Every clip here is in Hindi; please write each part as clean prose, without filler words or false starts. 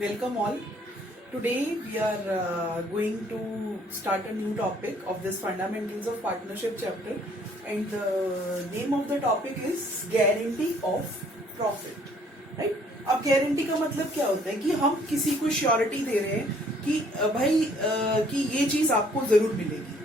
Welcome all. Today we are going to start a new topic of this Fundamentals of Partnership chapter, and the name of the topic is Guarantee of Profit. Right? अब गारंटी का मतलब क्या होता है कि हम किसी को श्योरिटी दे रहे हैं कि भाई कि ये चीज आपको जरूर मिलेगी.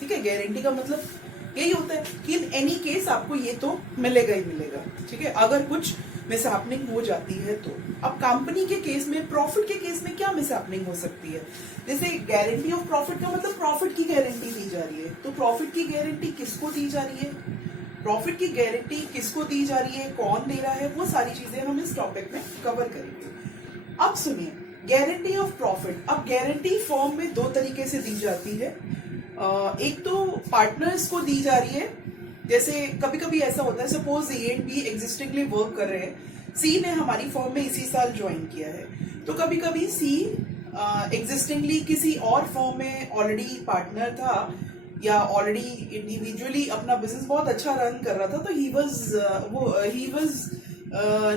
ठीक है, गारंटी का मतलब यही होता है कि इन एनी केस आपको ये तो मिलेगा ही मिलेगा. ठीक है, अगर कुछ मिसहैपनिंग हो जाती है तो. अब कंपनी के केस में, प्रॉफिट के केस में क्या मिसहैपनिंग हो सकती है? जैसे गारंटी ऑफ प्रॉफिट का मतलब प्रॉफिट की गारंटी दी जा रही है. तो प्रॉफिट की गारंटी किसको दी जा रही है, प्रॉफिट की गारंटी किसको दी जा रही है, कौन दे रहा है, वो सारी चीजें हम इस टॉपिक में कवर करेंगे. अब सुनिए, गारंटी ऑफ प्रॉफिट. अब गारंटी फॉर्म में दो तरीके से दी जाती है. एक तो पार्टनर्स को दी जा रही है. जैसे कभी कभी ऐसा होता है, suppose A and B existingly work कर रहे हैं. सी ने हमारी फर्म में इसी साल ज्वाइन किया है, तो कभी कभी सी एग्जिस्टिंगली किसी और फर्म में ऑलरेडी पार्टनर था या ऑलरेडी इंडिविजुअली अपना बिजनेस बहुत अच्छा रन कर रहा था, तो he was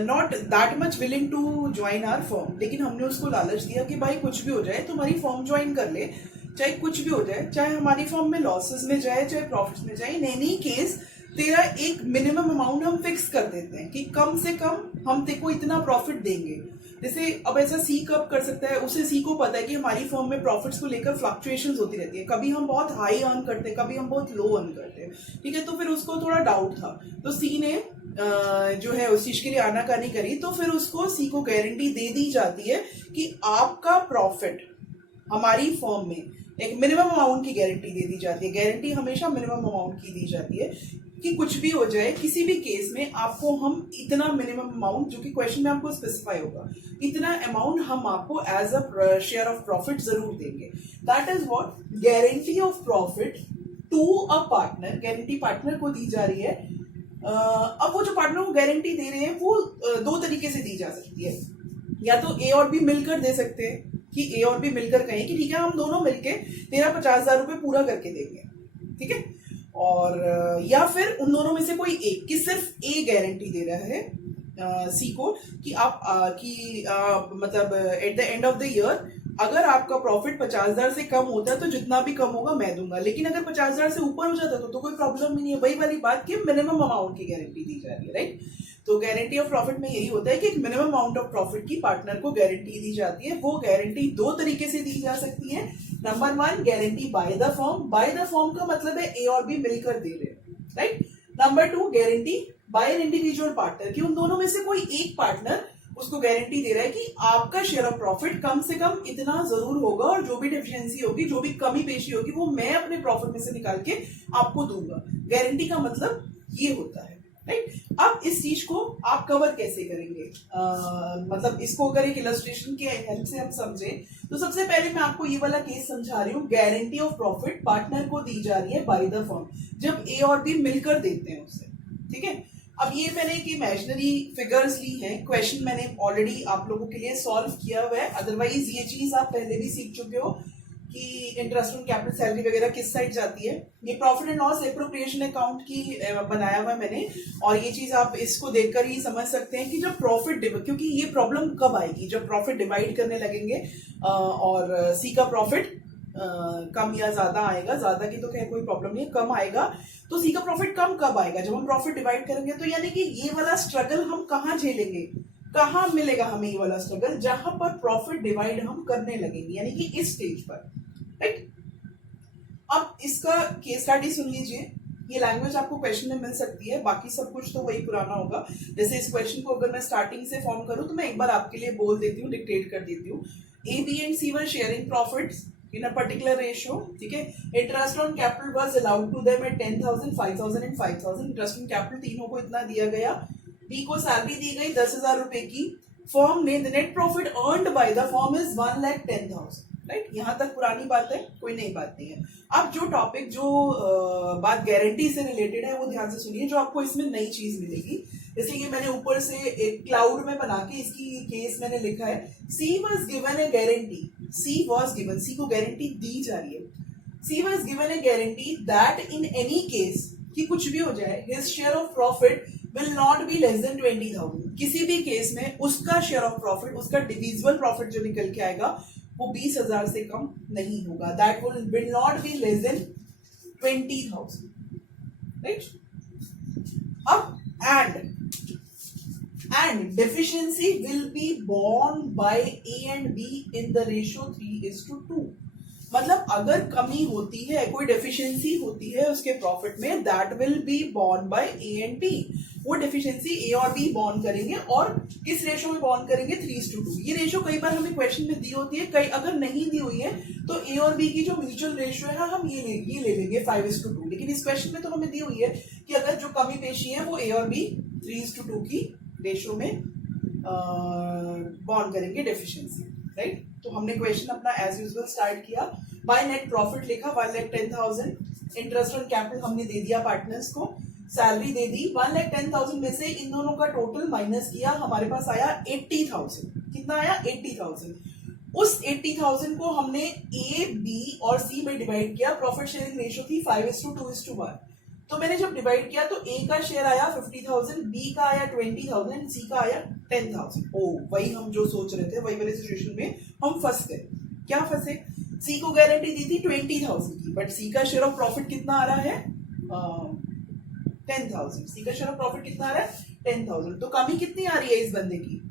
not that much willing to join our firm. लेकिन हमने उसको लालच दिया कि भाई कुछ भी हो जाए तुम्हारी फर्म ज्वाइन कर ले, चाहे कुछ भी हो जाए, चाहे हमारी फर्म में लॉसेस में जाए चाहे प्रॉफिट्स में जाए, इन एनी केस तेरा एक मिनिमम अमाउंट हम फिक्स कर देते हैं कि कम से कम हम तेको इतना प्रॉफिट देंगे. जैसे अब ऐसा सी कब कर सकता है, उसे सी को पता है कि हमारी फर्म में प्रॉफिट्स को लेकर फ्लक्चुएशंस होती रहती है. कभी हम बहुत हाई अर्न करते हैं, कभी हम बहुत लो अर्न करते हैं. ठीक है, तो फिर उसको थोड़ा डाउट था, तो सी ने जो है उस चीज के लिए आनाकानी करी. तो फिर उसको सी को गारंटी दे दी जाती है कि आपका प्रॉफिट हमारी फर्म में एक मिनिमम अमाउंट की गारंटी दे दी जाती है. गारंटी हमेशा मिनिमम अमाउंट की दी जाती है कि कुछ भी हो जाए किसी भी केस में आपको हम इतना मिनिमम अमाउंट, जो कि क्वेश्चन में आपको स्पेसिफाई होगा, इतना अमाउंट हम आपको as a share of profit जरूर देंगे. That is what guarantee of profit to a partner. Guarantee partner को दी जा रही है. अब वो जो पार्टनर को गारंटी दे रहे हैं वो दो तरीके से दी जा सकती है. या तो ए और बी मिलकर दे सकते हैं कि ए और बी मिलकर कहें कि ठीक है हम दोनों मिलके तेरा 50,000 रुपए पूरा करके देंगे. ठीक है, और या फिर उन दोनों में से कोई एक, कि सिर्फ ए गारंटी दे रहा है सी को कि आप मतलब at the end of the year अगर आपका प्रॉफिट 50,000 से कम होता है तो जितना भी कम होगा मैं दूंगा, लेकिन अगर 50,000 से ऊपर हो जाता है तो कोई प्रॉब्लम ही नहीं है. वही वाली बात कि मिनिमम अमाउंट की गारंटी दी जा रही है. राइट, तो गारंटी ऑफ प्रॉफिट में यही होता है कि एक मिनिमम अमाउंट ऑफ प्रॉफिट की पार्टनर को गारंटी दी जाती है. वो गारंटी दो तरीके से दी जा सकती है. Number one, guarantee by the firm. Bye the firm का मतलब है ए और बी मिलकर दे रहे हैं. Right. Number two, guarantee bye an individual partner, कि उन दोनों में से कोई एक पार्टनर उसको गारंटी दे रहा है कि आपका शेयर ऑफ प्रॉफिट कम से कम इतना जरूर होगा और जो भी डेफिशिएंसी होगी, जो भी कमी पेशी होगी, वो मैं अपने प्रॉफिट में से निकाल के आपको दूंगा. गारंटी का मतलब ये होता है. राइट. अब इस चीज को आप कवर कैसे करेंगे, मतलब इसको अगर एक इलस्ट्रेशन के हेल्प से हम समझें तो सबसे पहले मैं आपको ये वाला केस समझा रही हूँ. गारंटी ऑफ प्रॉफिट पार्टनर को दी जा रही है बाय द फर्म, जब ए और बी मिलकर देते हैं उसे. ठीक है, अब ये मैंने एक इमेजिनरी फिगर्स ली हैं. क्वेश्चन मैंने ऑलरेडी आप लोगों के लिए सॉल्व किया हुआ है. अदरवाइज ये चीज आप पहले भी सीख चुके हो कि इंटरेस्ट ऑन कैपिटल सैलरी वगैरह किस साइड जाती है. ये profit and loss appropriation account की बनाया हुआ है मैंने, और ये चीज आप इसको देखकर ही समझ सकते हैं कि जब प्रॉफिट, क्योंकि ये प्रॉब्लम कब आएगी, जब प्रॉफिट डिवाइड करने लगेंगे और सी का प्रॉफिट कम या ज्यादा आएगा. ज्यादा की तो खैर कोई प्रॉब्लम नहीं है, कम आएगा. तो सी का प्रॉफिट कम कब आएगा, जब हम प्रॉफिट डिवाइड करेंगे. तो यानी कि ये वाला स्ट्रगल हम कहाँ झेलेंगे, कहाँ मिलेगा हमें ये वाला स्ट्रगल, जहां पर प्रॉफिट डिवाइड हम करने लगेंगे, यानी कि इस स्टेज पर. राइट. अब इसका केस स्टडी सुन लीजिए. ये लैंग्वेज आपको क्वेश्चन में मिल सकती है, बाकी सब कुछ तो वही पुराना होगा. जैसे इस क्वेश्चन को अगर मैं स्टार्टिंग से फॉर्म करूं तो मैं एक बार आपके लिए बोल देती हूँ, डिक्टेट कर देती हूँ. A, B and C were sharing profits in a particular ratio. ठीक है, interest on capital was allowed to them at 10,000, 5,000 and 5,000. Interest on capital तीनों को इतना दिया गया. बी को सैलरी दी गई 10,000 रुपए की. फर्म ने the net profit earned bye the firm is 1,10,000. Right, यहां तक पुरानी बात है, कोई नई बात नहीं है. अब जो टॉपिक, जो बात गारंटी से रिलेटेड है वो ध्यान से सुनिए, जो आपको इसमें नई चीज मिलेगी. जैसे ये मैंने ऊपर से एक क्लाउड में बना के इसकी केस मैंने लिखा है. C was given a guarantee. C was given, C को गारंटी दी जा रही है. C was given a guarantee that in any case, कि कुछ भी हो जाए, his share of profit will not be less than 20,000। किसी भी केस में उसका शेयर ऑफ प्रॉफिट, उसका डिविजिबल प्रॉफिट जो निकल के आएगा वो 20,000 से कम नहीं होगा। That will not be less than 20,000, right. अब and deficiency will be borne by A and B in the ratio 3:2। मतलब अगर कमी होती है, कोई डेफिशिएंसी होती है उसके प्रॉफिट में, that will be borne by A and B. वो डेफिशिएंसी ए और बी बॉर्न करेंगे, और किस रेशो में बॉर्न करेंगे? 3:2। ये रेशो कई बार हमें क्वेश्चन में दी होती है, कई अगर नहीं दी हुई है तो ए और बी की जो म्यूचुअल रेशो है हम ये ले लेंगे 5:2। लेकिन इस क्वेश्चन में तो हमें दी हुई है कि अगर जो कमी पेशी है वो ए और बी 3:2 की रेशो में बॉर्न करेंगे डेफिशिएंसी, राइट। तो हमने क्वेश्चन अपना एज यूजुअल स्टार्ट किया। बाय नेट प्रॉफिट लिखा 1,10,000, इंटरेस्ट ऑन कैपिटल हमने दे दिया पार्टनर्स को, सैलरी दे दी। 1,10,000 में से इन दोनों का टोटल माइनस किया, हमारे पास आया 80,000। कितना आया? 80,000। उस 80,000 को हमने ए, बी और सी में डिवाइड किया। प्रॉफिट शेयरिंग रेशियो थी 5:2:1। तो मैंने जब डिवाइड किया तो ए का शेयर आया 50,000, बी का आया 20,000, सी का आया 10,000। ओ, वही हम जो सोच रहे थे, वही वाली सिचुएशन में हम फंस गए। क्या फंसे? सी को गारंटी दी थी 20,000 की, बट सी का शेयर ऑफ प्रॉफिट कितना आ रहा है? 10,000। सी का शेयर ऑफ प्रॉफिट कितना आ रहा है? 10,000। तो कमी कितनी आ रही है इस बंदे की?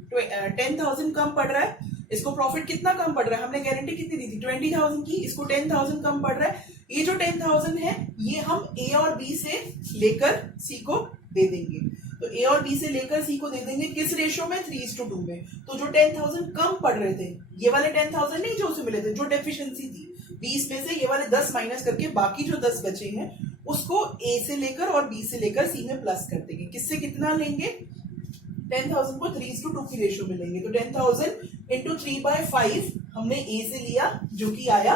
10,000 कम पड़ रहा है। इसको प्रॉफिट कितना कम पड़ रहा है? हमने गारंटी कितनी दी थी? 20,000 की। इसको 10,000 कम पड़ रहा है। ये जो 10,000 है ये हम ए और बी से लेकर सी को दे देंगे। तो ए और बी से लेकर सी को दे देंगे किस रेशो में? 3:2 में। तो जो 10,000 कम पड़ रहे थे, ये वाले 10,000 नहीं जो उसे मिले थे, जो डेफिशिएंसी थी 20 में से ये वाले 10 माइनस करके बाकी जो 10 बचे हैं उसको ए से लेकर और बी से लेकर सी में प्लस कर देंगे। किससे कितना लेंगे? 10,000 को 3:2 की रेशो में लेंगे। तो 10,000 इंटू 3/5 हमने ए से लिया, जो कि आया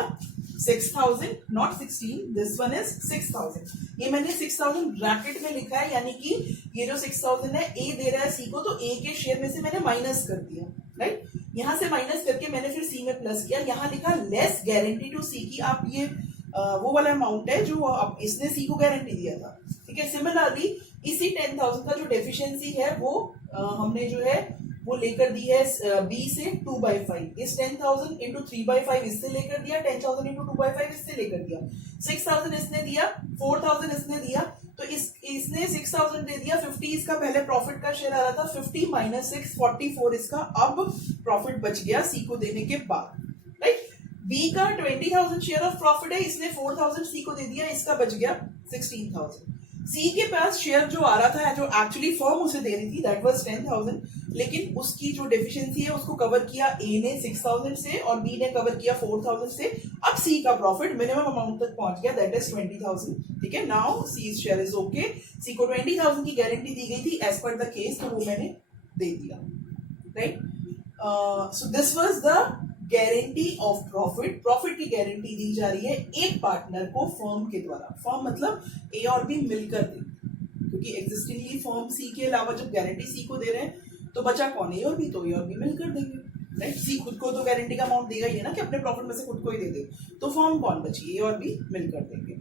6,000, नॉट 16, दिस वन इज 6,000। ये मैंने 6,000 ब्रैकेट में लिखा है, यानी कि ये जो 6,000 है ए दे रहा है सी को, तो ए के शेयर में से मैंने माइनस कर दिया, राइट। यहां से माइनस करके मैंने फिर सी में प्लस किया। यहां लिखा लेस गारंटी टू सी की। आप ये वो वाला अमाउंट है जो इसने सी को गारंटी दिया था, ठीक है। सिमिलरली इसी 10,000 का जो डेफिशिएंसी है वो हमने जो है वो लेकर दी है बी से 2/5। इस 10,000 इंटू 3/5 इससे लेकर दिया, 10,000 इंटू 2/5 इससे लेकर दिया। 6,000 इसने दिया, 4,000 इसने दिया, तो इसने 6,000 दे दिया। 50 इसका पहले प्रॉफिट का शेयर आ रहा था, 50 माइनस 6 44 इसका अब प्रॉफिट बच गया सी को देने के बाद, राइट। बी का 20,000 शेयर ऑफ प्रॉफिट है, इसने 4,000 सी को दे दिया, इसका बच गया 16,000। सी के पास शेयर जो आ रहा था, जो एक्चुअली फर्म उसे दे रही थी, दैट वाज 10,000, लेकिन उसकी जो डेफिशिएंसी है उसको कवर किया ए ने 6,000 से और बी ने कवर किया 4,000 से। अब सी का प्रॉफिट मिनिमम अमाउंट तक पहुंच गया, दैट इज 20,000, ठीक है। Now C share is okay. C को 20,000 की गारंटी दी गई थी एज पर द केस, तो वो मैंने दे दिया, right. So this was the guarantee of profit. Profit की गारंटी दी जा रही है एक पार्टनर को फर्म के द्वारा। फर्म मतलब ए और बी मिलकर देंगे, क्योंकि एग्जिस्टिंगली फर्म सी के अलावा जब गारंटी सी को दे रहे हैं तो बचा कौन? ए और बी, तो ए और बी मिलकर देंगे, राइट। सी खुद को तो गारंटी का अमाउंट देगा ही है ना कि अपने प्रॉफिट में से खुद को ही दे दे, तो फर्म कौन बची? ए और बी मिलकर देंगे।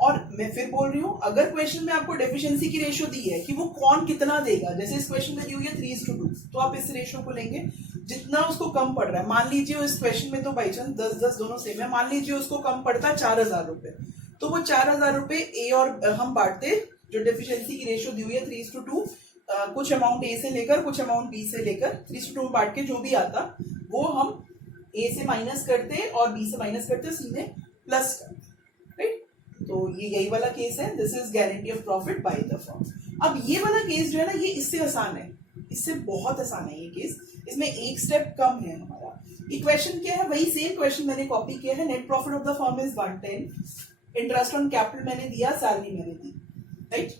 और मैं फिर बोल रही हूँ, अगर क्वेश्चन में आपको डेफिशिएंसी की रेशो दी है कि वो कौन कितना देगा, जैसे इस क्वेश्चन में दी हुई है 3:2, तो आप इस रेशो को लेंगे जितना उसको कम पड़ रहा है। मान लीजिए इस क्वेश्चन में तो बाई चांस 10-10 दोनों सेम है, मान लीजिए उसको कम पड़ता है 4,000 रुपए, तो वो 4,000 रुपए ए और हम बांटते, जो डेफिशिएंसी की रेशो दी हुई है 3:2, कुछ अमाउंट ए से लेकर कुछ अमाउंट बी से लेकर 3:2 में बांट के जो भी आता वो हम ए से माइनस करते और बी से माइनस करते, सी में प्लस करते, राइट। तो ये यही वाला केस है, this is guarantee of profit by the firm. अब ये वाला केस जो है ना, ये इससे आसान है, इससे बहुत आसान है ये केस। इसमें एक स्टेप कम है हमारा। ये क्वेश्चन क्या है? वही सेम क्वेश्चन मैंने कॉपी किया है। Net profit of the firm is 110, interest on capital मैंने दिया, सैलरी मैंने दी, राइट।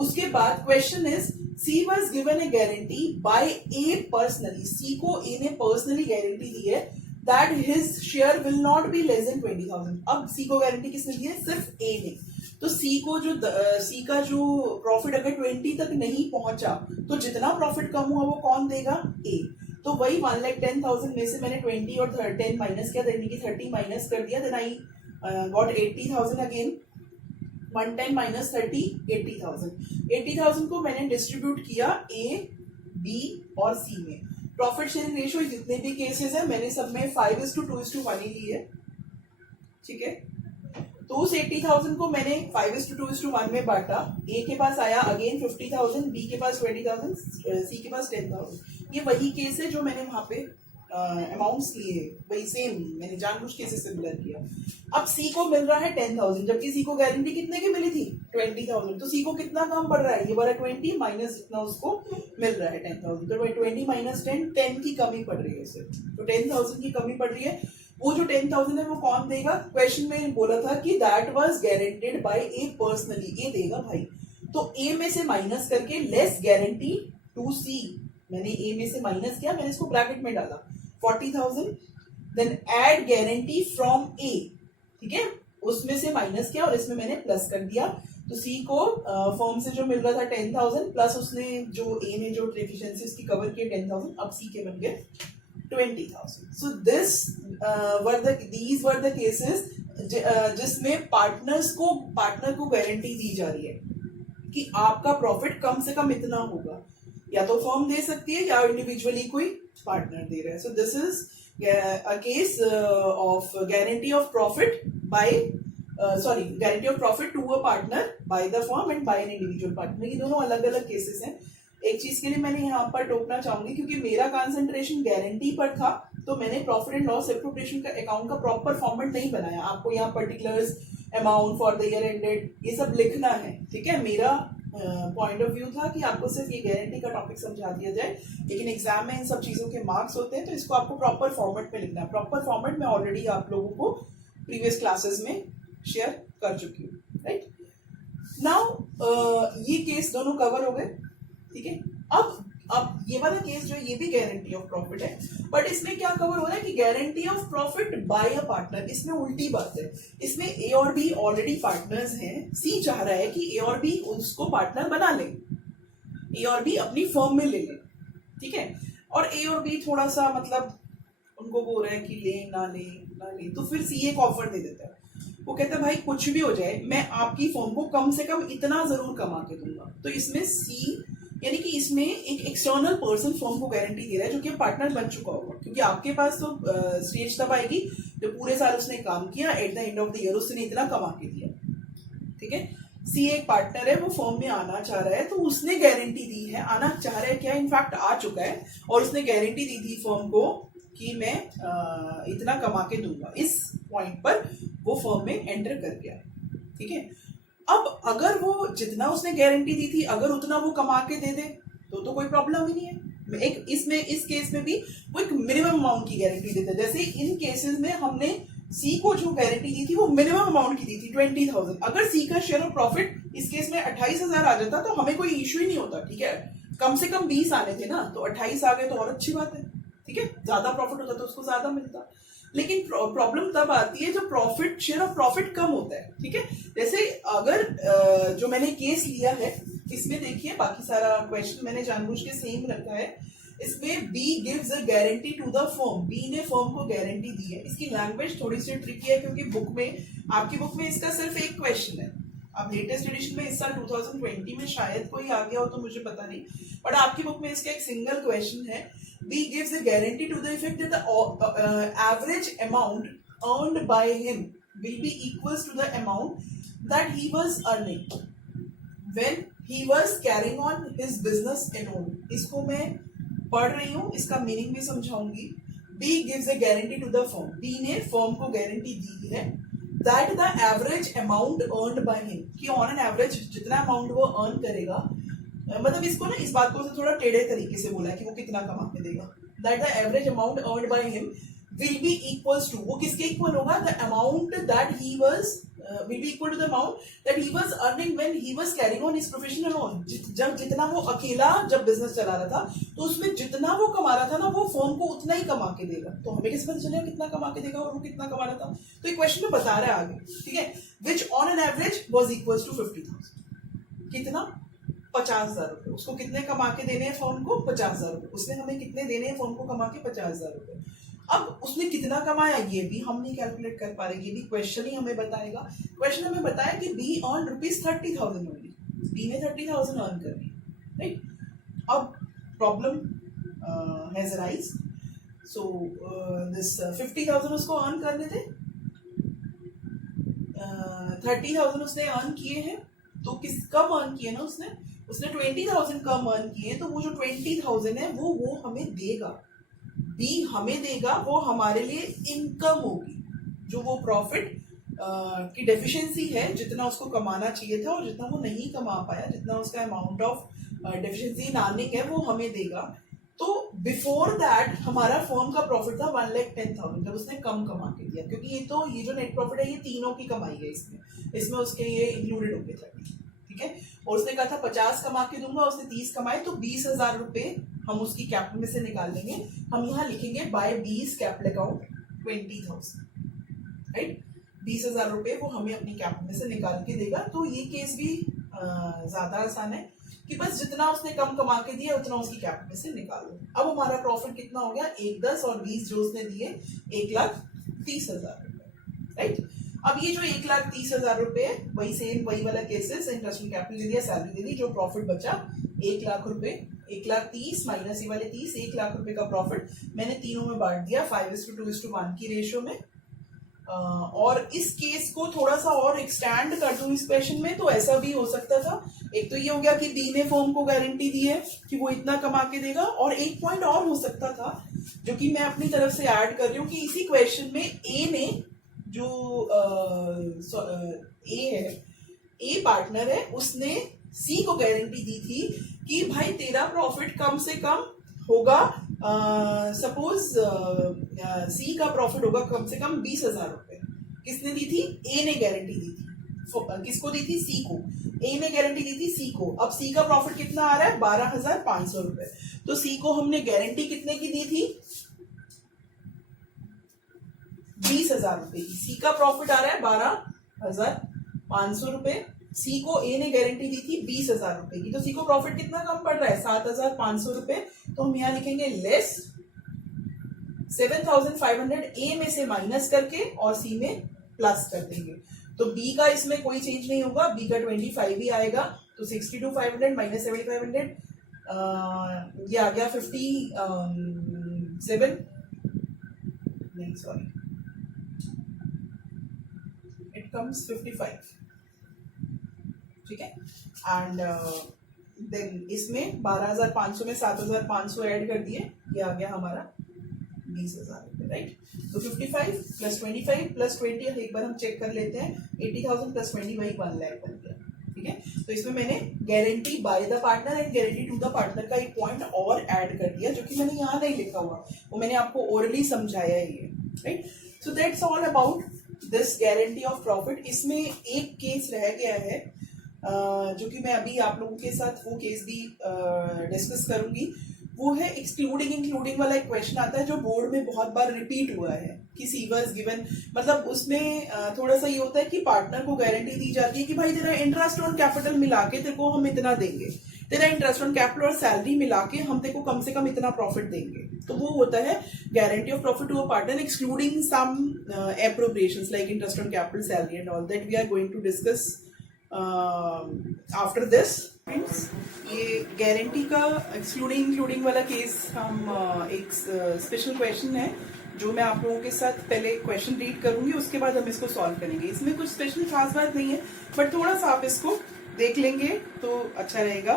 उसके बाद question is C was given a guarantee by A personally. C को ए ने पर्सनली गारंटी दी है that his share will not be less than 20,000। अब सी को गारंटी किसने दी है? सिर्फ ए ने। तो सी को जो सी का जो प्रॉफिट अगर 20 तक नहीं पहुंचा तो जितना प्रॉफिट कम हुआ वो कौन देगा? ए। तो वही 1,10,000 में से मैंने 20 और 10 माइनस किया, देन की 30 माइनस कर दिया, then I got 80,000 again, 110 minus 30 80,000। 80,000 को मैंने डिस्ट्रीब्यूट किया ए, बी और सी में। प्रॉफिट शेयरिंग रेशियो जितने भी केसेस है मैंने सब में 5:2:1 ही ली है, ठीक है। तो उस 80,000 को मैंने 5:2:1 में बांटा। ए के पास आया अगेन 50,000, बी के पास 20,000, सी के पास 10,000। ये वही केस है जो मैंने वहां पे अमाउंट्स लिए, वही सेम मैंने जानबूझ के सिमिलर किया। अब सी को मिल रहा है 10,000, जबकि सी को गारंटी कितने की मिली थी 20,000। तो सी को कितना कम पड़ रहा है, ये वाला 20 माइनस जितना उसको मिल रहा है 10,000। तो 20 माइनस 10 की कमी पड़ रही है उसे, तो 10,000 की कमी पड़ रही है। वो जो 10,000 है वो कौन देगा, क्वेश्चन में बोला था कि that was guaranteed by A personally, A देगा भाई। तो ए में से माइनस करके लेस गारंटी टू सी, मैंने ए में से माइनस किया, मैंने इसको ब्रैकेट में डाला 40,000, देन ऐड गारंटी फ्रॉम ए, ठीक है, उसमें से माइनस किया और इसमें मैंने प्लस कर दिया। तो सी को फर्म से जो मिल रहा था 10,000 प्लस उसने जो ए में जो डेफिशिएंसी उसकी कवर की 10,000, अब सी के बन गए 20,000। So these were the cases जिसमें पार्टनर को गारंटी दी जा रही है कि आपका प्रॉफिट कम से कम इतना होगा, या तो फर्म दे सकती है या इंडिविजुअली कोई पार्टनर दे रहा है। So this is a case of guarantee of profit guarantee of profit to a partner by the firm and by an individual partner. ये दोनों अलग अलग केसेस हैं। एक चीज के लिए मैंने यहाँ पर टोकना चाहूंगी, क्योंकि मेरा कंसंट्रेशन गारंटी पर था, तो मैंने प्रॉफिट एंड लॉस एप्रोप्रिएशन का अकाउंट का प्रॉपर फॉर्मेट नहीं बनाया। आपको यहाँ particulars, amount for the year ended, ये सब लिखना है, ठीक है। मेरा पॉइंट ऑफ व्यू था कि आपको सिर्फ ये गारंटी का टॉपिक समझा दिया जाए, लेकिन एग्जाम में इन सब चीजों के मार्क्स होते हैं, तो इसको आपको प्रॉपर फॉर्मेट में लिखना है। प्रॉपर फॉर्मेट में ऑलरेडी आप लोगों को प्रीवियस क्लासेस में शेयर कर चुकी हूँ, राइट। नाउ ये केस दोनों कवर हो गए, ठीक है। अब ये वाला केस जो है ये भी गारंटी ऑफ प्रॉफिट है, बट इसमें क्या कवर हो रहा है कि guarantee of profit by a partner. इसमें उल्टी बात है, इसमें ए और बी ऑलरेडी पार्टनर्स हैं। सी चाह रहा है कि ए और बी उसको पार्टनर बना ले, ए और बी अपनी फर्म में ले ले, ठीक है। और ए और बी थोड़ा सा मतलब उनको बोल रहा है कि ले ना ले, तो फिर सी एक ऑफर दे देता है। वो कहता है भाई कुछ भी हो जाए, मैं आपकी फर्म को कम से कम इतना जरूर कमा के दूंगा। तो इसमें सी, यानी कि इसमें एक एक्सटर्नल पर्सन फर्म को गारंटी दे रहा है जो कि पार्टनर बन चुका होगा, क्योंकि आपके पास तो स्टेज तब आएगी जब पूरे साल उसने काम किया, at the end of the year उसने इतना कमा के दिया, ठीक है। सी एक पार्टनर है, वो फर्म में आना चाह रहा है, तो उसने गारंटी दी है, आना चाह रहा है क्या, इनफैक्ट आ चुका है, और उसने गारंटी दी थी फर्म को कि मैं इतना कमा के दूंगा। इस पॉइंट पर वो फर्म में एंटर कर गया, ठीक है। अब अगर वो जितना उसने गारंटी दी थी अगर उतना वो कमा के दे दे तो कोई प्रॉब्लम ही नहीं है। इस केस में भी वो एक मिनिमम अमाउंट की गारंटी देते हैं। जैसे इन केसेस में हमने सी को जो गारंटी दी थी वो मिनिमम अमाउंट की दी थी 20,000। अगर सी का शेयर ऑफ प्रॉफिट इस केस में 28,000 आ जाता तो हमें कोई इश्यू ही नहीं होता, ठीक है। कम से कम 20 आने थे ना, तो 28 आ गए तो और अच्छी बात है, ठीक है। ज्यादा प्रॉफिट होता तो उसको ज्यादा मिलता। लेकिन प्रॉब्लम तब आती है जब प्रॉफिट, शेयर ऑफ प्रॉफिट कम होता है, ठीक है। जैसे अगर जो मैंने केस लिया है इसमें देखिए, बाकी सारा क्वेश्चन मैंने जानबूझ के सेम रखा है। इसमें B gives a guarantee to the firm, B ने फर्म को गारंटी दी है। इसकी लैंग्वेज थोड़ी सी ट्रिकी है, क्योंकि बुक में, आपकी बुक में इसका सिर्फ एक क्वेश्चन है। अब लेटेस्ट एडिशन में इस साल 2020 में शायद कोई आ गया हो तो मुझे पता नहीं, बट आपकी बुक में इसका एक सिंगल क्वेश्चन है। B gives a guarantee to the effect that the average amount earned by him will be equals to the amount that he was earning when he was carrying on his business alone। इसको मैं पढ़ रही हूँ, इसका मीनिंग भी समझाऊंगी। B gives a guarantee to the firm, B ने फर्म को गारंटी दी है that the average amount earned by him, कि on an average जितना अमाउंट वो अर्न करेगा, मतलब इसको ना, इस बात को थोड़ा टेढ़े तरीके से बोला है कि वो कितना कमा के देगा। That the average amount earned by him will be equals to, वो किसके इक्वल होगा, the amount that he was will be equal to the amount that he was earning when he was carrying on his profession alone. जब जितना वो अकेला जब बिजनेस चला रहा था, तो उसमें जितना वो कमा रहा था ना, वो फर्म को उतना ही कमा के देगा। तो हमें कैसे पता चलेगा कितना कमा के देगा और वो कितना कमा रहा था, तो ये क्वेश्चन में बता रहा है आगे, ठीक है। Which on an average was equals to 50,000, कितना, 50,000 रुपए। उसको कितने कमा के देने हैं फर्म को, 50,000 रुपए। उसने हमें कितने देने हैं फर्म को कमा के, 50,000 रुपए। अब उसने कितना कमाया ये भी हम नहीं कैलकुलेट कर पा रहे, ये भी क्वेश्चन ही हमें बताएगा। क्वेश्चन हमें बताया कि बी अर्न ₹30,000 ओनली, बी ने 30,000 अर्न कर ली, राइट। अब problem has arise, so this 50,000 उसको अर्न करने थे, 30,000 उसने अर्न किए हैं, तो किस कम अर्न किए ना उसने 20,000 कम अर्न किए, तो वो जो 20,000 है वो हमें देगा, बी हमें देगा, वो हमारे लिए इनकम होगी, जो वो प्रॉफिट की डेफिशिएंसी है, जितना उसको कमाना चाहिए था और जितना वो नहीं कमा पाया, जितना उसका amount of deficiency in earning है वो हमें देगा। तो बिफोर दैट हमारा फर्म का प्रॉफिट था 1,10,000 जब उसने कम कमा के दिया, क्योंकि ये जो नेट प्रॉफिट है ये तीनों की कमाई है, इसमें उसके ये इंक्लूडेड होंगे 30, ठीक है। और उसने कहा था 50 कमा के दूंगा, उसने 30 कमाए, तो 20,000 रुपए हम उसकी कैपिटल में से निकाल लेंगे। हम यहाँ लिखेंगे बाय बीस कैपिटल अकाउंट 20,000, राइट। 20,000 रुपए वो हमें अपनी कैपिटल में से निकाल के देगा। तो ये केस भी ज्यादा आसान है कि बस जितना उसने कम कमा के दिया उतना उसकी कैपिटल में से निकाल लो। अब हमारा प्रॉफिट कितना हो गया, 1, 10 और 20 जो उसने दिए 1,30,000 रुपए, राइट। अब ये जो 1,30,000 रुपए है वही वाला केसेस, इंटरेस्ट ऑन कैपिटल दे दिया, सैलरी दे दी, जो प्रॉफिट बचा 1 लाख रुपए, 1,30,000 माइनस ये वाले 30, 1 लाख रुपए का प्रॉफिट मैंने तीनों में बांट दिया 5:2:1 की रेशियो में। और इस केस को थोड़ा सा और एक्सटेंड कर दूं इस क्वेश्चन में, तो ऐसा भी हो सकता था। एक तो ये हो गया कि बी ने फर्म को गारंटी दी है कि वो इतना कमा के देगा, और एक पॉइंट और हो सकता था जो कि मैं अपनी तरफ से ऐड कर रही हूँ कि इसी क्वेश्चन में ए ने जो ए है, ए पार्टनर है, उसने सी को गारंटी दी थी कि भाई तेरा प्रॉफिट कम से कम होगा, सपोज सी का प्रॉफिट होगा कम से कम 20,000 रुपए। किसने दी थी, ए ने गारंटी दी थी, किसको दी थी, सी को, ए ने गारंटी दी थी सी को। अब सी का प्रॉफिट कितना आ रहा है, 12,500 रुपए। तो सी को हमने गारंटी कितने की दी थी, 20,000 रुपए की। सी का प्रॉफिट आ रहा है 12,500 रुपए, सी को ए ने गारंटी दी थी 20,000 रुपए की। तो सी को प्रॉफिट कितना कम पड़ रहा है, 7,500 रुपए। तो हम यहाँ लिखेंगे लेस 7,500 ए में से माइनस करके और सी में प्लस कर देंगे। तो बी का इसमें कोई चेंज नहीं होगा, बी का 25 ही आएगा। तो 62,500 माइनस 7,500 ये आ गया 57, नहीं सॉरी, इट कम्स 55, ठीक है। एंड देन इसमें 12,500 में 7,500 ऐड कर दिए, ये आ गया हमारा 20,000 रुपए, राइट। तो 55 प्लस 25 प्लस 20 एक बार हम चेक कर लेते हैं, 80,000 प्लस 20 वही 1 लाख बन गया, ठीक है। तो इसमें मैंने guarantee by the partner and guarantee to the partner का एक पॉइंट और ऐड कर दिया, जो कि मैंने यहाँ नहीं लिखा हुआ, वो मैंने आपको ओरली समझाया है ये, right. So that's all about this guarantee of profit. इसमें एक केस रह गया है जो कि मैं अभी आप लोगों के साथ वो केस भी डिस्कस करूंगी। वो है एक्सक्लूडिंग इंक्लूडिंग वाला एक क्वेश्चन आता है जो बोर्ड में बहुत बार रिपीट हुआ है कि सी वाज गिवन, मतलब उसमें थोड़ा सा ये होता है कि पार्टनर को गारंटी दी जाती है कि भाई तेरा इंटरेस्ट ऑन कैपिटल मिला के तेरे को हम इतना देंगे, तेरा इंटरेस्ट ऑन कैपिटल और सैलरी मिला के हम तेरे को कम से कम इतना प्रॉफिट देंगे। तो वो होता है guarantee of profit to a partner excluding some appropriations like interest on capital, salary and all that we are going to discuss after this. ये गारंटी का एक्सक्लूडिंग इंक्लूडिंग वाला केस हम एक स्पेशल क्वेश्चन है जो मैं आप लोगों के साथ पहले क्वेश्चन रीड करूंगी, उसके बाद हम इसको सॉल्व करेंगे। इसमें कुछ स्पेशल खास बात नहीं है, बट थोड़ा सा आप इसको देख लेंगे तो अच्छा रहेगा।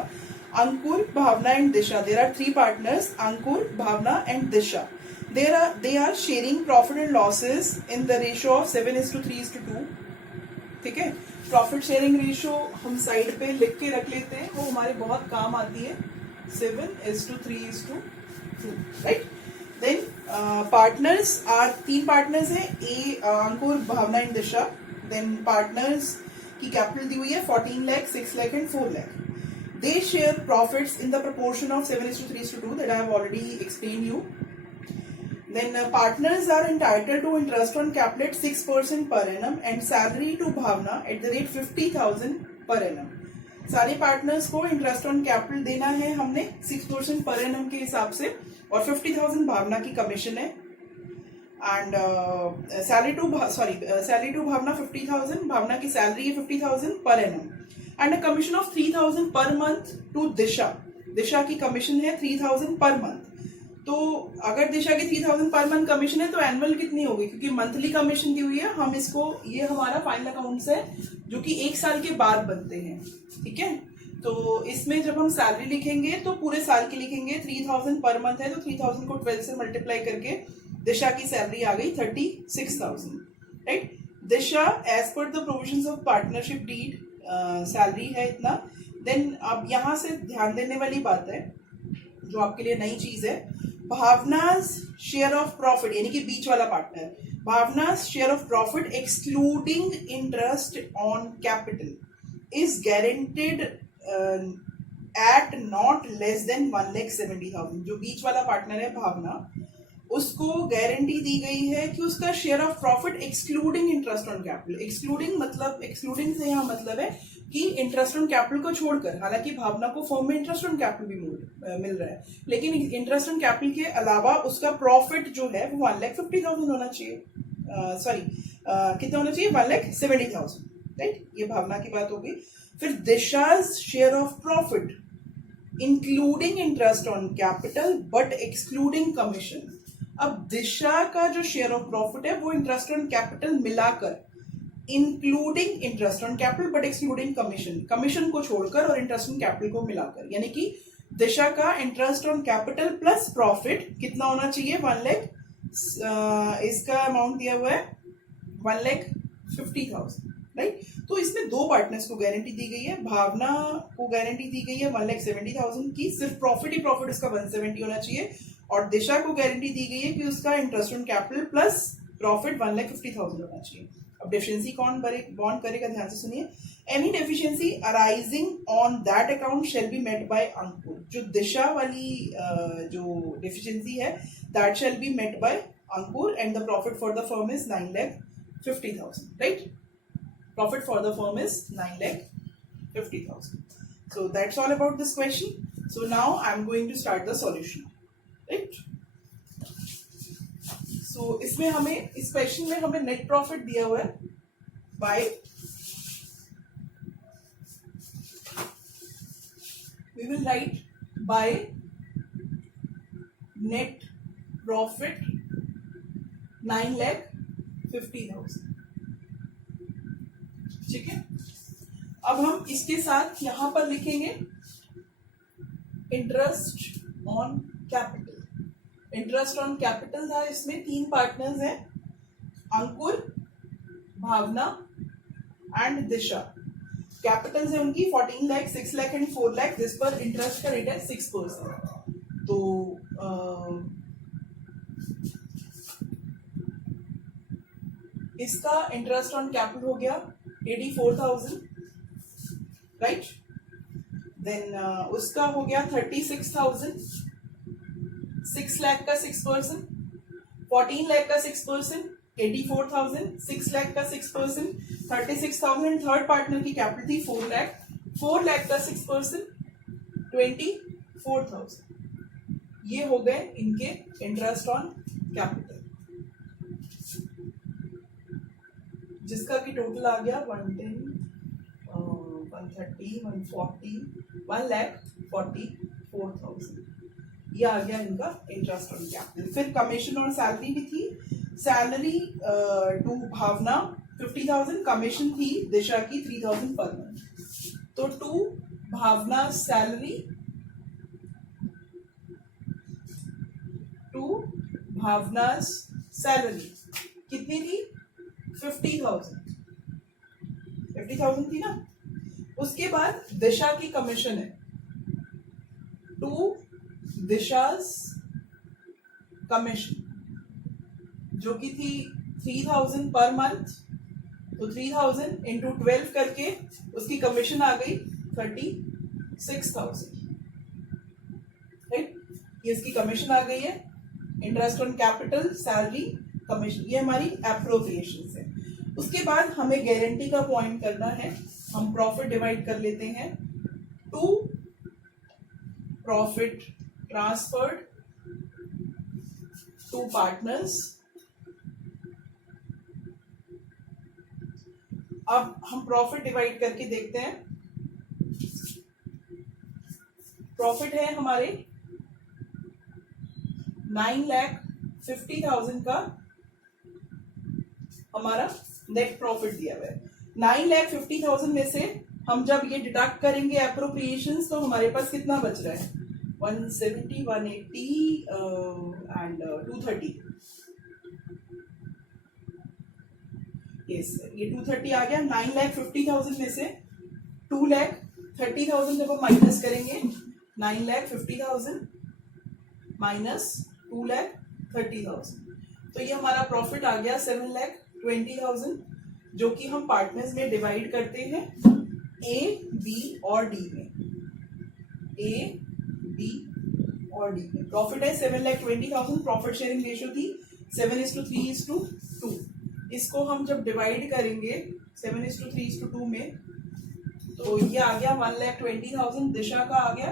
Ankur, Bhavna and Disha, there are 3 partners, Ankur, Bhavna and Disha. they are sharing profit and losses in the ratio of 7:3:2, ठीक है। प्रॉफिट शेयरिंग रेशियो हम साइड पे लिख के रख लेते हैं, वो हमारे बहुत काम आती है, 7:3:2, right. Then partners are 3 partners हैं, A Ankur, Bhavna and Disha. Then partners की कैपिटल दी हुई है 14 lakh, 6 lakh and 4 lakh. They share profits in the proportion of 7:3:2 that I have already explain you. Then partners are entitled to interest on capital at 6% per annum and salary to Bhavna at the rate 50,000 per annum. सारे पार्टनर्स को इंटरेस्ट ऑन कैपिटल देना है हमने 6% पर एनम के हिसाब से, और 50,000 भावना की कमीशन है। एंड सैलरी टू भावना 50,000, भावना की सैलरी है 50,000 per annum, and a commission of 3,000 per month to दिशा, दिशा की कमीशन है 3,000 पर मंथ। तो अगर दिशा की 3,000 पर मंथ कमीशन है तो एनुअल कितनी होगी, क्योंकि मंथली कमीशन दी हुई है, हम इसको, ये हमारा फाइनल अकाउंट्स है जो कि 1 साल के बाद बनते हैं, ठीक है। तो इसमें जब हम सैलरी लिखेंगे तो पूरे साल की लिखेंगे, 3,000 पर मंथ है तो 3,000 को 12 से मल्टीप्लाई करके दिशा की सैलरी आ गई 36,000, right. Disha as per the provisions of partnership deed salary है इतना। देन अब यहाँ से ध्यान देने वाली बात है जो आपके लिए नई चीज है, भावनाज शेयर ऑफ प्रॉफिट, यानी कि बीच वाला partner, Bhavna's share of profit excluding interest on capital is guaranteed at not less than 1,70,000। जो बीच वाला पार्टनर है भावना, उसको गारंटी दी गई है कि उसका share of profit excluding interest on capital, excluding मतलब, एक्सक्लूडिंग से यहाँ मतलब है कि इंटरेस्ट ऑन कैपिटल को छोड़कर, हालांकि भावना को फर्म में इंटरेस्ट ऑन कैपिटल भी मिल रहा है, लेकिन इंटरेस्ट ऑन कैपिटल के अलावा उसका प्रॉफिट जो है वो 1,50,000 होना चाहिए, कितना होना चाहिए, 1,70,000, राइट। ये भावना की बात होगी। फिर Disha's share of profit including interest on capital but excluding commission. अब दिशा का जो शेयर ऑफ प्रॉफिट है वो इंटरेस्ट ऑन कैपिटल मिलाकर, including interest on capital but excluding commission, commission को छोड़कर और इंटरेस्ट ऑन कैपिटल को मिलाकर, यानी कि दिशा का interest on capital plus profit कितना होना चाहिए, 1 लाख, इसका अमाउंट दिया हुआ है 1,50,000, राइट। तो इसमें दो पार्टनर्स को गारंटी दी गई है, भावना को गारंटी दी गई है 1,70,000 की, सिर्फ प्रॉफिट ही प्रॉफिट उसका 170 होना चाहिए, और दिशा को गारंटी दी गई है कि उसका interest on capital plus profit 1,50,000 होना चाहिए। अब डेफिशिएंसी कौन बॉन्ड करेगा, ध्यान से सुनिए। Any deficiency arising on that account shall be met by Ankur. जो दिशा वाली जो डेफिशिएंसी है that shall be met by Ankur, and the profit for the firm is 9,50,000, right. Profit for the firm is 9,50,000. So that's all about this question. So now I'm going to start the solution, right? So इसमें हमें, इस क्वेश्चन में हमें नेट प्रॉफिट दिया हुआ है by, we will write by net profit 9,50,000, ठीक है। अब हम इसके साथ यहां पर लिखेंगे interest on capital. Interest on capital था, इसमें 3 पार्टनर्स हैं, अंकुर, भावना एंड दिशा। कैपिटल है उनकी 14 लाख, 6 लाख एंड 4 लाख, जिस पर इंटरेस्ट का रेट है 6%। तो इसका इंटरेस्ट ऑन कैपिटल हो गया 84,000, राइट। देन उसका हो गया 36,000, 6 लाख का 6%, 14 लाख का 6%, 84,000, 6 लाख का 6%, 36,000, थर्ड पार्टनर की कैपिटल थी 4 लाख, 4 लाख का 6%, 24,000। ये हो गए इनके इंटरेस्ट ऑन कैपिटल, जिसका भी टोटल आ गया 110, 130, 140, 1,44,000। ये आ गया इनका इंटरेस्ट ऑन कैपिटल। फिर कमीशन और सैलरी भी थी। सैलरी टू भावना 50,000, कमीशन थी दिशा की 3,000 पर मंथ। तो to Bhavna salary, to Bhavna salary कितनी थी, 50,000, 50,000 थी ना। उसके बाद दिशा की कमीशन है, टू दिशाज कमीशन, जो कि थी 3,000 पर मंथ। तो 3,000 इंटू 12 करके उसकी कमीशन आ गई 36,000, राइट। ये इसकी कमीशन आ गई है, interest on capital, salary, commission, ये हमारी एप्रोप्रिएशन है। उसके बाद हमें गारंटी का पॉइंट करना है। हम प्रॉफिट डिवाइड कर लेते हैं, to profit transferred to partners अब हम प्रॉफिट डिवाइड करके देखते हैं। प्रॉफिट है हमारे 9,50,000 का हमारा नेट प्रॉफिट दिया हुआ है। 9,50,000 में से हम जब ये डिडक्ट करेंगे एप्रोप्रिएशंस तो हमारे पास कितना बच रहा है? 170, 180 एंड 230। यस, ये 230 आ गया। 9,50,000 में से 2,30,000 जब हम माइनस करेंगे, 9,50,000 माइनस 2,30,000, तो ये हमारा प्रॉफिट आ गया 7,20,000, जो कि हम पार्टनर्स में डिवाइड करते हैं ए, बी और डी में। ए, बी और डी में प्रॉफिट है 7,20,000। प्रॉफिट शेयरिंग रेशियो थी 7:3:2। इसको हम जब डिवाइड करेंगे 7:3:2 में, तो ये आ गया 1,20,000। दिशा का आ गया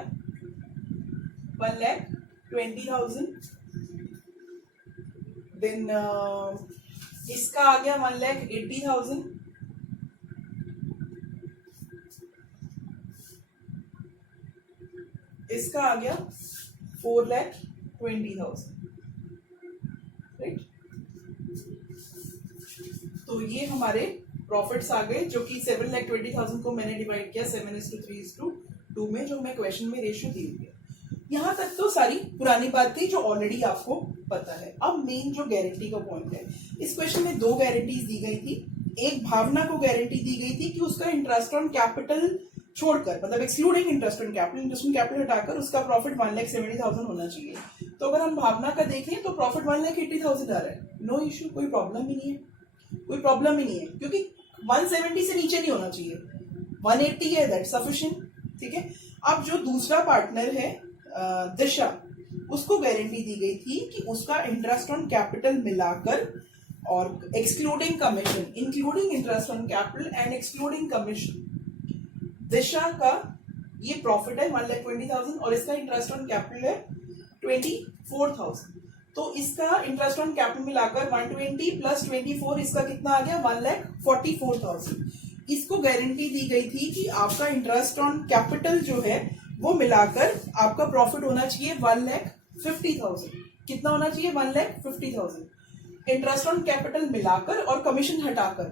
1,20,000। देन इसका आ गया 1,80,000। इसका आ गया 4,20,000। राइट, तो ये हमारे प्रॉफिट्स आ गए, जो कि 7,20,000 को मैंने डिवाइड किया 7:3:2 में, जो हमें क्वेश्चन में रेशियो दी हुई है। यहाँ तक तो सारी पुरानी बात थी जो ऑलरेडी आपको पता है। अब मेन जो गारंटी का पॉइंट है, इस क्वेश्चन में 2 गारंटीज दी गई थी। एक भावना को गारंटी दी गई थी कि उसका इंटरेस्ट ऑन कैपिटल छोड़कर, मतलब एक्सक्लूडिंग इंटरेस्ट ऑन कैपिटल हटाकर उसका प्रॉफिट 1,70,000 होना चाहिए। तो अगर हम भावना का देखें तो प्रॉफिट 1,80,000 आ रहा है। नो इश्यू, कोई प्रॉब्लम ही नहीं है, कोई प्रॉब्लम ही नहीं है, क्योंकि 170 से नीचे नहीं होना चाहिए, 180 है, दैट सफिशिएंट। ठीक है। अब जो दूसरा पार्टनर है दिशा, उसको गारंटी दी गई थी कि उसका इंटरेस्ट ऑन कैपिटल मिलाकर और excluding commission, including interest on capital and excluding commission, Disha का ये प्रॉफिट है 1,20,000 और इसका इंटरेस्ट ऑन कैपिटल है 24,000। तो इसका इंटरेस्ट ऑन कैपिटल मिलाकर 120 प्लस 24, इसका कितना आ गया? 1,44,000। इसको गारंटी दी गई थी कि आपका इंटरेस्ट ऑन कैपिटल जो है वो मिलाकर आपका प्रॉफिट होना चाहिए 1,50,000। कितना होना चाहिए? 1,50,000। इंटरेस्ट ऑन कैपिटल मिलाकर और कमीशन हटाकर,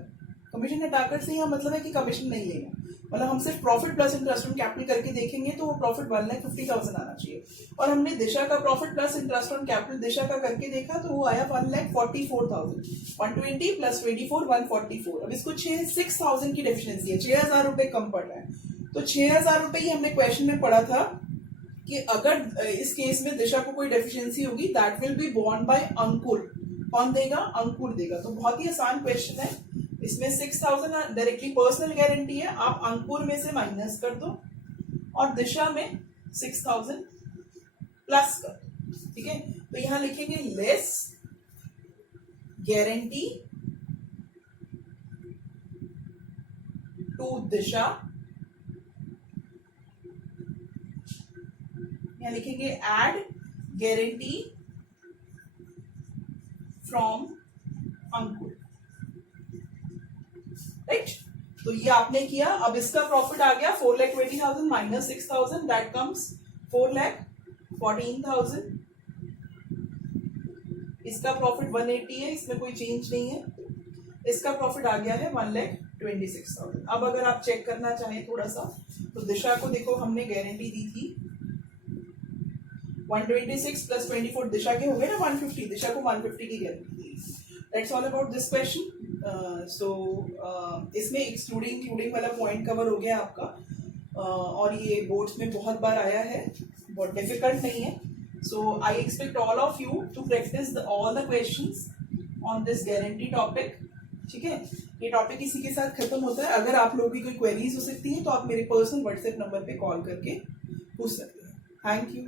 कमीशन हटाकर से यहाँ मतलब है कि कमीशन नहीं लेगा, मतलब हम सिर्फ profit plus interest on capital करके देखेंगे तो वो प्रॉफिट 1,50,000 आना चाहिए। और हमने दिशा का profit plus interest on capital Disha का करके देखा तो वो आया 1,44,000। 120 प्लस 24, 144। अब इसको 6,000 की डेफिशिएंसी है, 6,000 रुपए कम पड़ रहा है। तो 6,000 रुपए ही हमने क्वेश्चन में पढ़ा था कि अगर इस केस में दिशा को कोई डेफिशिएंसी होगी, that will be borne by Ankur. कौन देगा? अंकुर देगा। तो बहुत ही आसान क्वेश्चन है। इसमें 6,000 डायरेक्टली पर्सनल गारंटी है, आप अंकुर में से माइनस कर दो और दिशा में 6,000 प्लस कर दो। ठीक है, तो यहां लिखेंगे लेस गारंटी टू दिशा, यहां लिखेंगे add guarantee from Ankur. Right, तो ये आपने किया। अब इसका प्रॉफिट आ गया 4,20,000 माइनस 6,000, दैट कम्स 4,14,000। इसका प्रॉफिट 180 है, इसमें कोई चेंज नहीं है। इसका प्रॉफिट आ गया है 1,26,000। अब अगर आप चेक करना चाहें थोड़ा सा, तो दिशा को देखो, हमने गारंटी दी थी 126 प्लस 24, दिशा के हो गए ना 150, दिशा को 150 की गारंटी दी। That's all about this question. So इसमें एक्सक्लूडिंग इंक्लूडिंग वाला पॉइंट कवर हो गया आपका, और ये बोर्ड्स में बहुत बार आया है, बहुत डिफिकल्ट नहीं है। So I expect all of you to practise all the questions on this guarantee topic. ठीक है, ये टॉपिक इसी के साथ खत्म होता है। अगर आप लोगों की कोई क्वेरीज हो सकती है तो आप मेरे पर्सनल व्हाट्सएप नंबर पे कॉल करके पूछ सकते हैं। Thank you.